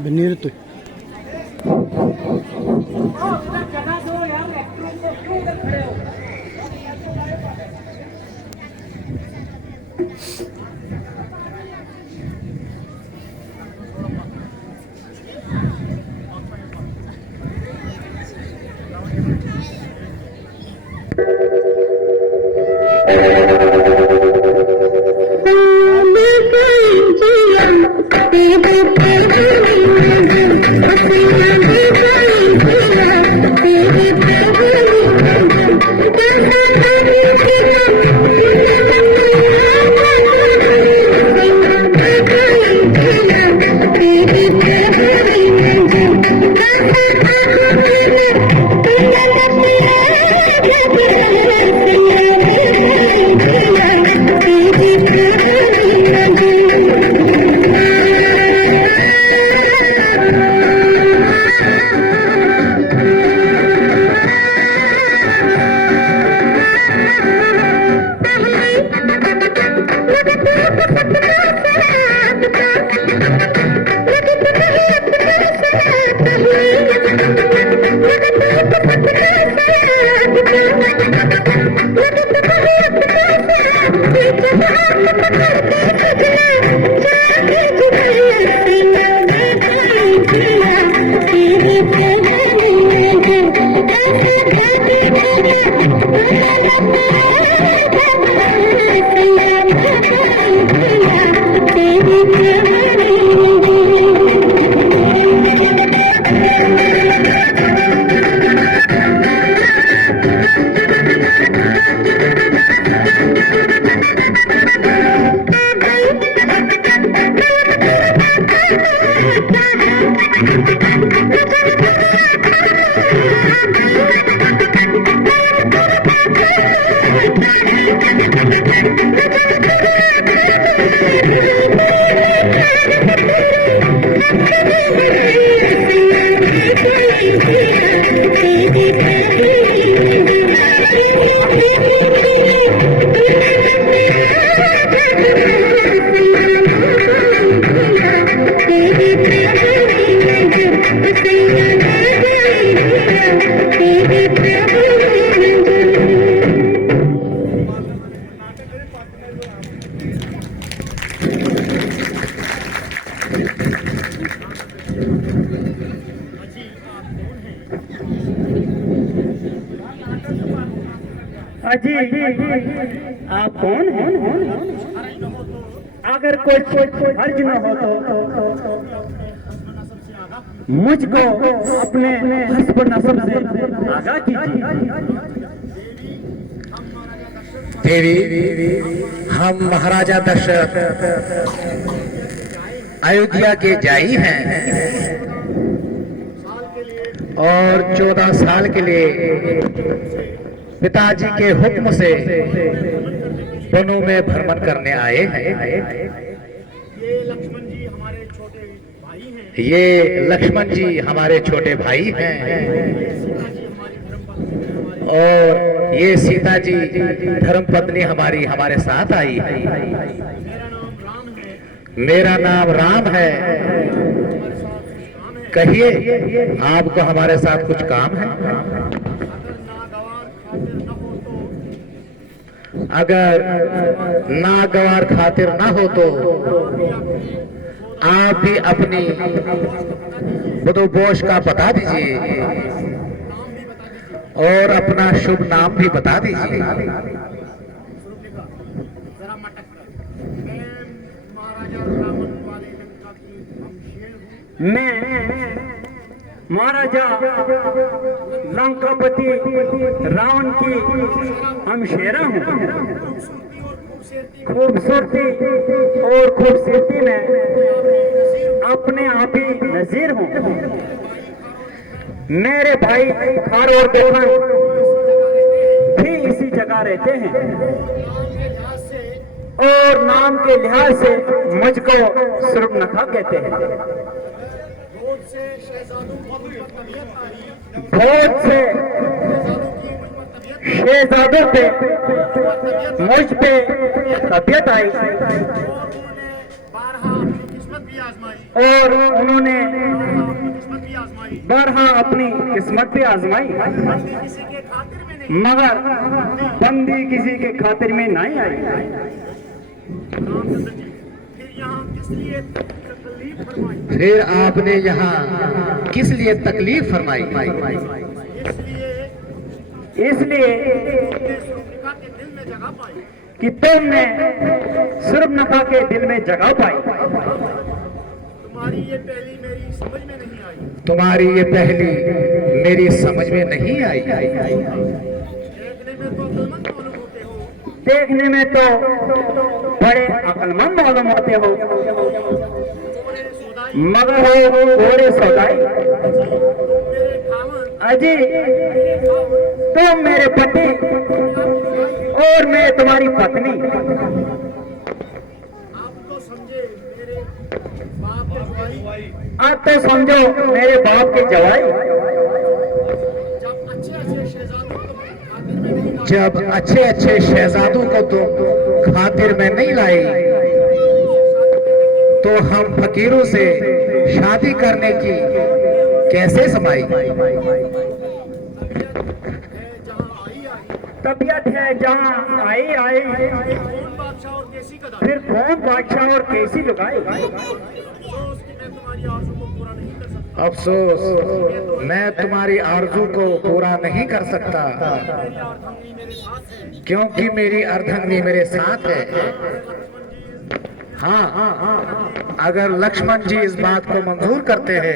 बनीर तो अजी आप कौन हैं? अगर कोई फर्ज न हो तो मुझको अपने हस्ब नस्ब से आगाह कीजिए। देवी, हम महाराजा दशरथ अयोध्या के जाई हैं और 14 साल के लिए पिताजी के हुक्म से वनों में भ्रमण करने आए हैं। ये लक्ष्मण जी हमारे छोटे भाई हैं। ये लक्ष्मण जी हमारे छोटे भाई हैं और ये सीता जी धर्मपत्नी हमारी हमारे साथ आई है। मेरा नाम राम है। कहिए, आपको हमारे साथ कुछ काम है? अगर नागवार खातिर ना हो तो आप भी अपनी बदोबोश का बता दीजिए और अपना शुभ नाम भी बता दीजिए। मैं महाराजा लंकापति रावण की हमशेरा हूँ। खूबसूरती और खूबसूरती में अपने आप ही नजीर हूँ। मेरे भाई खार और बेखान भी इसी जगह रहते हैं और नाम के लिहाज से मुझको सुर्पनखा कहते हैं। बहुत से शहजादों पे मुझ पे तबीयत आई और उन्होंने बारहा अपनी किस्मत भी आजमाई और उन्होंने बारहा अपनी किस्मत भी आजमाई, किसी के खातिर में नहीं, मगर बंदी किसी के खातिर में नहीं आई। रामचंद्र जी फिर यहाँ किस लिए तकलीफ फरमाई? फिर आपने यहाँ किस लिए तकलीफ फरमाई? इसलिए इसलिए के दिल में जगह पाई। कि तुमने सुर्पनखा के दिल में जगह पाई। तुम्हारी ये पहली मेरी समझ में नहीं आई। तुम्हारी ये पहली मेरी समझ में नहीं आई। देखने में तो अक्लमंद मालूम होते हो, देखने में तो बड़े अक्लमंद मालूम होते हो, थोड़े सौदाई, मगर हो थोड़े सौदाई। मेरे खावन, अजी तुम मेरे पति और मैं तुम्हारी पत्नी। आप तो समझे मेरे बाप के जवाई। अब तो समझो मेरे बाप के जवाई। जब अच्छे अच्छे शहजादों को जब अच्छे अच्छे शहजादों को खातिर में नहीं लाए, तुम खातिर में नहीं लाई, तो हम फकीरों से शादी करने की कैसे समाई? तबीयत है जहाँ आई आई, कौन बादशाह और कैसी कदा, फिर कौन बादशाह और कैसी लुगाई। अफसोस कि मैं तुम्हारी आरज़ू को पूरा नहीं कर सकता। अफसोस मैं तुम्हारी आरजू को पूरा नहीं कर सकता, मेरी अर्धांगिनी मेरे साथ है। क्योंकि मेरी अर्धांगिनी मेरे साथ है। लक्ष्मण जी हाँ, अगर लक्ष्मण जी इस बात को मंजूर करते हैं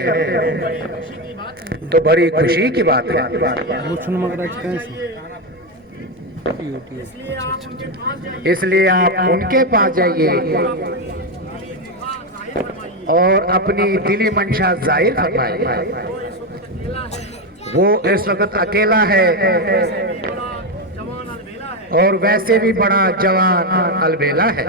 खुशी की बात है। तो बड़ी खुशी की बात है। इसलिए आप उनके पास जाइए, इसलिए आप उनके पास जाइए और अपनी दिली मंशा जाहिर फरमाइए। वो इस वक्त अकेला है जवान अलबेला है। और वैसे भी बड़ा जवान अलबेला है।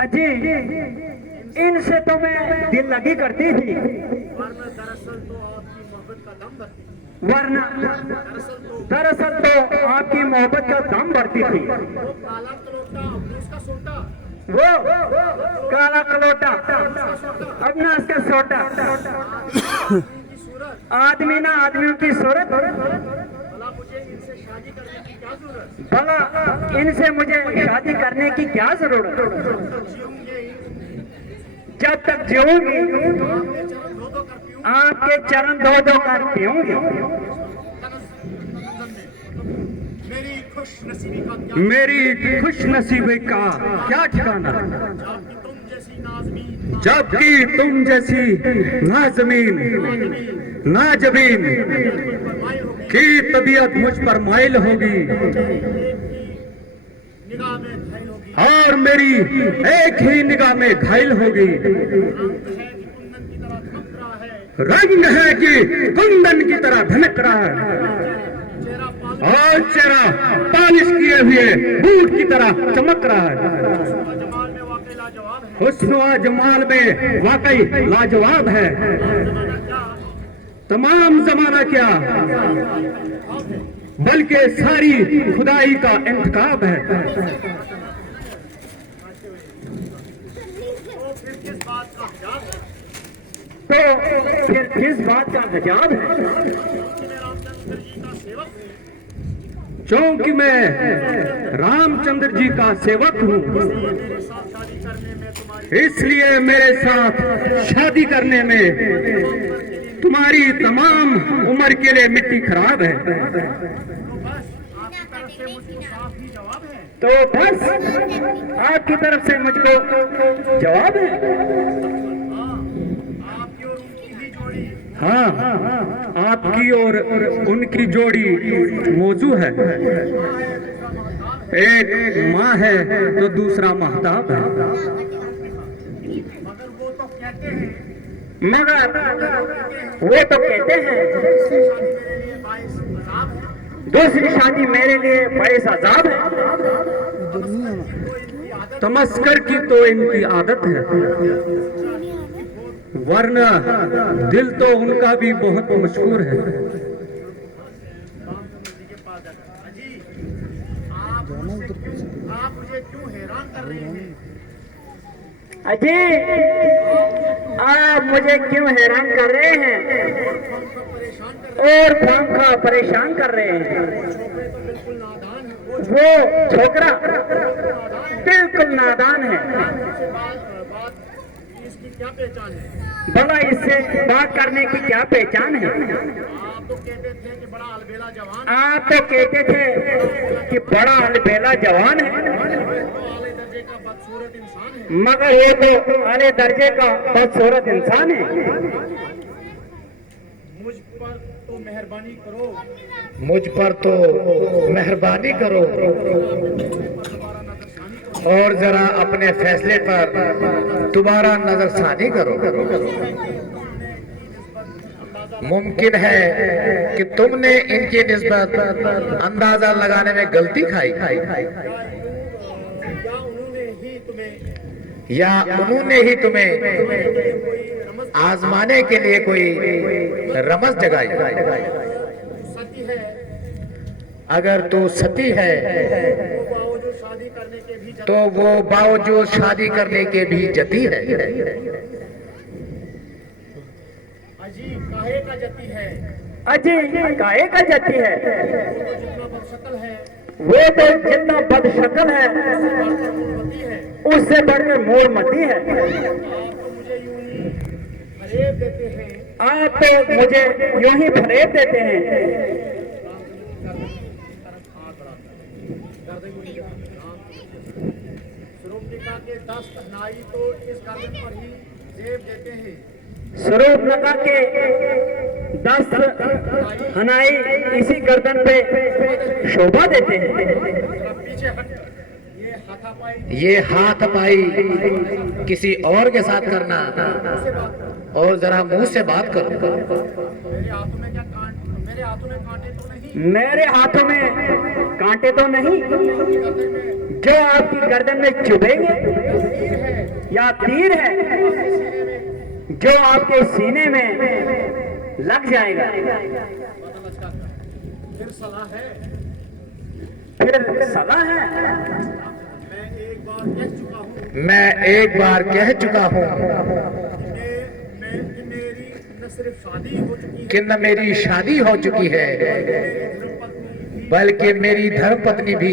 अजी इनसे तो मैं दिल लगी करती थी, पर मैं दरअसल तो आपकी मोहब्बत का दम भरती हूँ। वरना दरअसल तो आपकी मोहब्बत का दम बढ़ती थी। वो काला कलोटा अबनूस का सोटा, वो काला कलोटा अबनास का सोटा, उनकी सूरत, आदमी ना आदमियों की सूरत। भला मुझे इनसे शादी करने की क्या जरूरत, भला इनसे मुझे शादी करने की क्या जरूरत। जीऊंगे जब तक जीऊंगी आपके चरण धो धो कर पीऊंगे, आपके चरण धो धो कर पीऊंगी। मेरी खुश नसीबी का क्या, मेरी खुश नसीबी का क्या ठिकाना, जबकि तुम जैसी नाज़मीन जबकि तुम जैसी नाजमीन नाजबीन फरमाई होगी, की तबीयत मुझ पर माइल होगी निगाह में घायल होगी। और मेरी एक ही निगाह में घायल होगी। रंग है कि कुंदन की तरह धमक रहा है, रंग है कि कुंदन की तरह धनक रहा है चेहरा पाल और चेहरा पालिश किए हुए बूट की तरह चमक रहा है। जमाल में वाकई लाजवाब है। हुस्न व जमाल में वाकई लाजवाब है। जमाना क्या, तमाम जमाना क्या बल्कि सारी खुदाई का इंतखाब है। तो फिर किस बात का हिजाब है, तो फिर किस बात का हिजाब है। कि मैं रामचंद्र जी का सेवक हूँ, क्योंकि मैं रामचंद्र जी का सेवक हूँ, मेरे साथ शादी करने में तुम्हारी, इसलिए मेरे साथ शादी करने में तुम्हारी तमाम उम्र के लिए मिट्टी खराब है। तो बस आपकी तरफ से मुझको तो बस आपकी तरफ से मुझको जवाब है। आपकी और उनकी ही जोड़ी, हाँ, आपकी और उनकी जोड़ी मौजू है। एक माँ है तो दूसरा महताब है। मगर वो तो कहते हैं, मगर वो तो कहते हैं शादी मेरे लिए बाइस अजाब है, दूसरी शादी मेरे लिए बाइस अजाब है। तो इनकी आदत तमस्कर की तो इनकी आदत है, वरना दिल तो उनका भी बहुत मशहूर है। रामचंद्र जी के पास जाकर, अजी आप मुझे क्यों हैरान कर रहे हैं, अजी आप मुझे क्यों हैरान कर रहे हैं हमको परेशान कर रहे और खामखा परेशान कर रहे हैं। हैं, छोकरे तो बिल्कुल नादान है, वो वो छोकरा नादान है। बिल्कुल नादान है। इससे बात इसकी क्या पहचान है, भला इससे बात करने की क्या पहचान है। आप तो कहते थे कि बड़ा अलबेला जवान, आप तो कहते थे कि बड़ा अलबेला जवान है, तो आले दर्जे का बदसूरत इंसान है। मगर ये तो आले दर्जे का बदसूरत इंसान है। मुझ पर तो मेहरबानी करो, मुझ पर तो मेहरबानी करो दोबारा नजरसानी करो, और जरा अपने फैसले पर दोबारा नजरसानी करो। मुमकिन है कि तुमने इनकी निस्बत अंदाजा लगाने में गलती खाई, या उन्होंने ही तुम्हें या उन्होंने ही तुम्हें आजमाने के लिए कोई रमज जगाई। सती है, अगर तू सती है वो बावजूद शादी करने के भी तो वो बावजूद शादी करने के भी जती है। अजी काहे का जती है, अजी काहे का जती है। वो तो जितना बदशक्ल है, वो तो जितना बदशक्ल है बढ़कर मूलमती है। उससे बढ़कर मूलमती है। आप तो मुझे यूं ही फरेब देते हैं, आप तो मुझे यूं ही फरेब देते हैं। स्वरूपिका के 10 हनाई तो इस गर्दन पर ही जेब देते हैं, स्वरूप लगा के 10 हनाई इसी गर्दन पे शोभा देते हैं। जरा पीछे हट, ये हाथापाई ये हाथ पाई किसी और के साथ करना से बात करो। और जरा मुंह से बात करो। मेरे हाथों में क्या मेरे हाथों में कांटे तो नहीं, मेरे हाथों में कांटे तो नहीं गर्दन में जो आपकी गर्दन में चुभेंगे, तीर है, या तीर है सीने में जो आपके सीने में लग जाएगा। फिर सलाह है। फिर सलाह है। मैं एक बार कह चुका हूँ मैं कि मेरी न सिर्फ शादी हो चुकी है, कि न मेरी शादी हो चुकी है, बल्कि मेरी धर्मपत्नी भी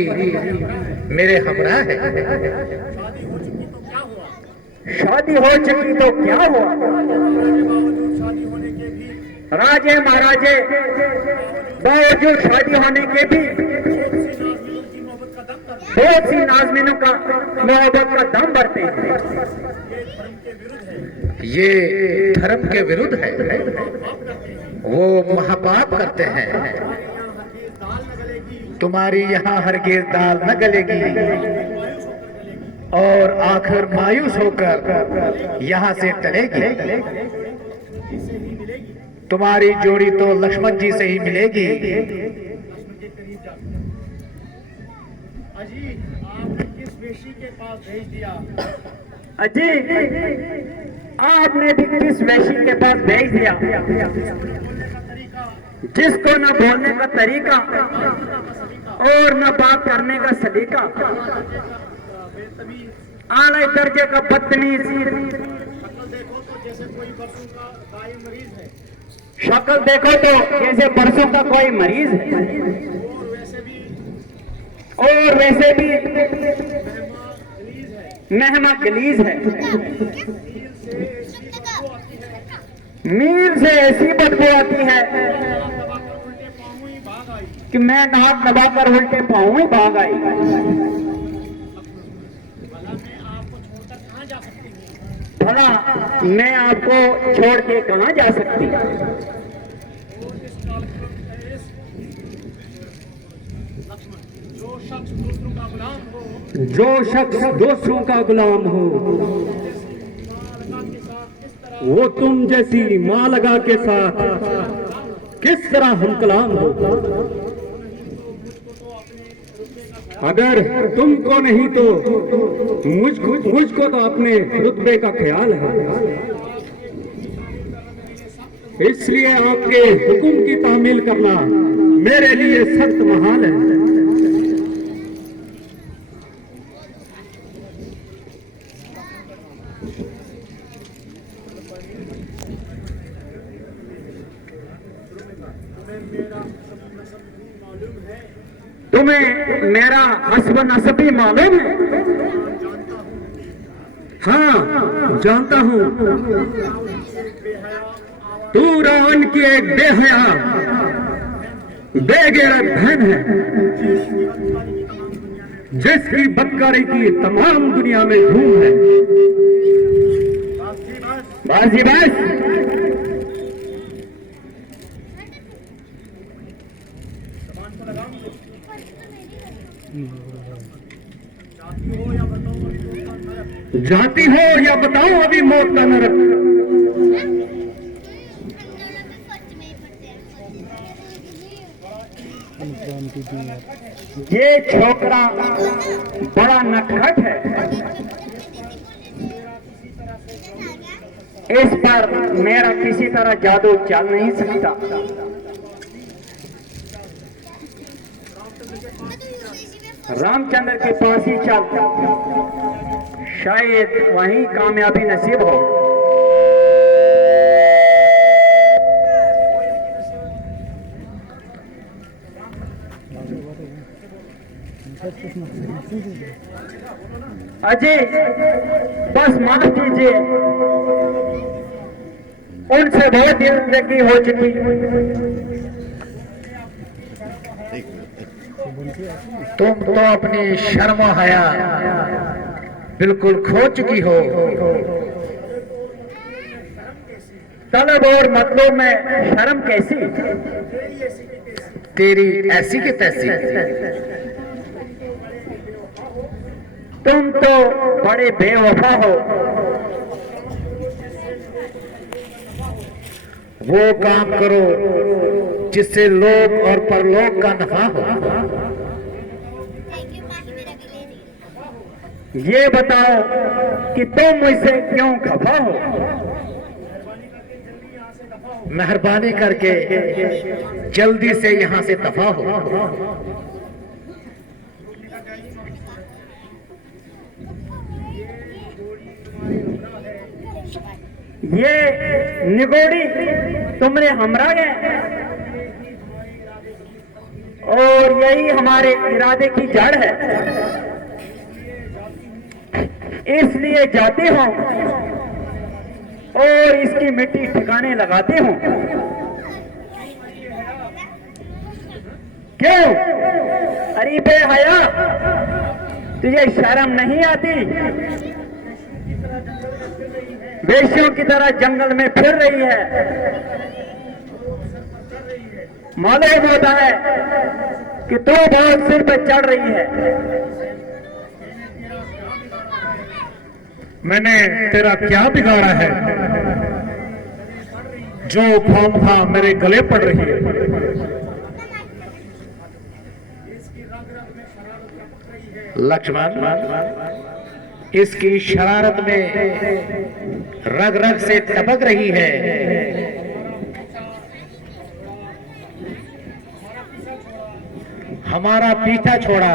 मेरे हमरा है। शादी हो चुकी तो क्या हुआ? शादी हो चुकी तो क्या हुआ? बावजूद शादी होने के भी राजे महाराजे बावजूद शादी होने के भी बहुत सी नाज़मीनों की मोहब्बत का दम करते हैं। बहुत सी नाज़मीनों का मोहब्बत का दम बढ़ते हैं। ये धर्म के विरुद्ध है। वो महापाप करते हैं। तुम्हारी यहाँ हरगिज़ दाल न गलेगी और आखिर मायूस होकर यहाँ से टलेगी। तुम्हारी जोड़ी तो लक्ष्मण जी से ही मिलेगी। अजी, आपने किस वेशी के पास भेज दिया? अजी, आपने भी किस वैशी के पास भेज दिया जिसको न बोलने का तरीका और न बात करने का सलीका, आला दर्जे का बदतमीज, देखो तो जैसे कोई बरसों का दाई मरीज है, शक्ल देखो तो जैसे बरसों का कोई मरीज है, और वैसे भी महमा गलीज है। मील से ऐसी बदबू आती है कि मैं नाक दबाकर उल्टे पाँव ही भाग आई। भला मैं आपको छोड़ के कहाँ जा सकती? जो शख्स दूसरों का गुलाम हो, वो तुम जैसी माँ लगा के साथ किस तरह हम कलाम हो। अगर तुमको नहीं तो मुझको तो अपने रुतबे का ख्याल है, इसलिए आपके हुक्म की तामील करना मेरे लिए सख्त महाल है। तुम्हें मेरा हस्ब नसब भी मालूम है? हाँ, जानता हूँ। तू रावण की एक बेहया बेगैरत बहन है, जिसकी बदकारी की तमाम दुनिया में धूम है। बस जी बस। जाती हो या बताओ अभी मौत का नरक। ये छोकरा बड़ा नटखट है, इस पर मेरा किसी तरह जादू चल नहीं सकता। रामचंद्र के पास ही चल, शायद वहीं कामयाबी नसीब हो। अजय, बस माफ कीजिए, उनसे बहुत जिंदगी हो चुकी। तुम तो अपनी शर्म हया बिल्कुल खो चुकी हो। तलब और मतलब में शर्म कैसी? तेरी ऐसी की तैसी। तुम तो बड़े बेवफा हो। वो काम करो जिससे लोक और परलोक का नफा हो। ये बताओ कि तुम मुझसे क्यों खफा हो? मेहरबानी करके जल्दी से यहाँ से दफा हो। ये निगोड़ी तुमने हमरा गए और यही हमारे इरादे की जड़ है, इसलिए जाते हो और इसकी मिट्टी ठिकाने लगाते हो। क्यों? अरे बेहया, तुझे शर्म नहीं आती? वेश्यों की तरह जंगल में फिर रही है, मालूम होता है कि तू बहुत सिर पर चढ़ रही है। मैंने तेरा क्या बिगाड़ा है जो खामखा मेरे गले पड़ रही है? लक्ष्मण, इसकी शरारत में रग रग से टपक रही है। हमारा पीछा छोड़ा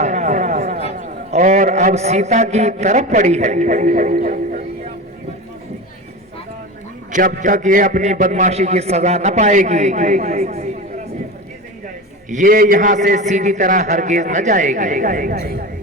और अब सीता की तरफ पड़ी है। जब तक ये अपनी बदमाशी की सजा न पाएगी, ये यहां से सीधी तरह हरगिज न जाएगी।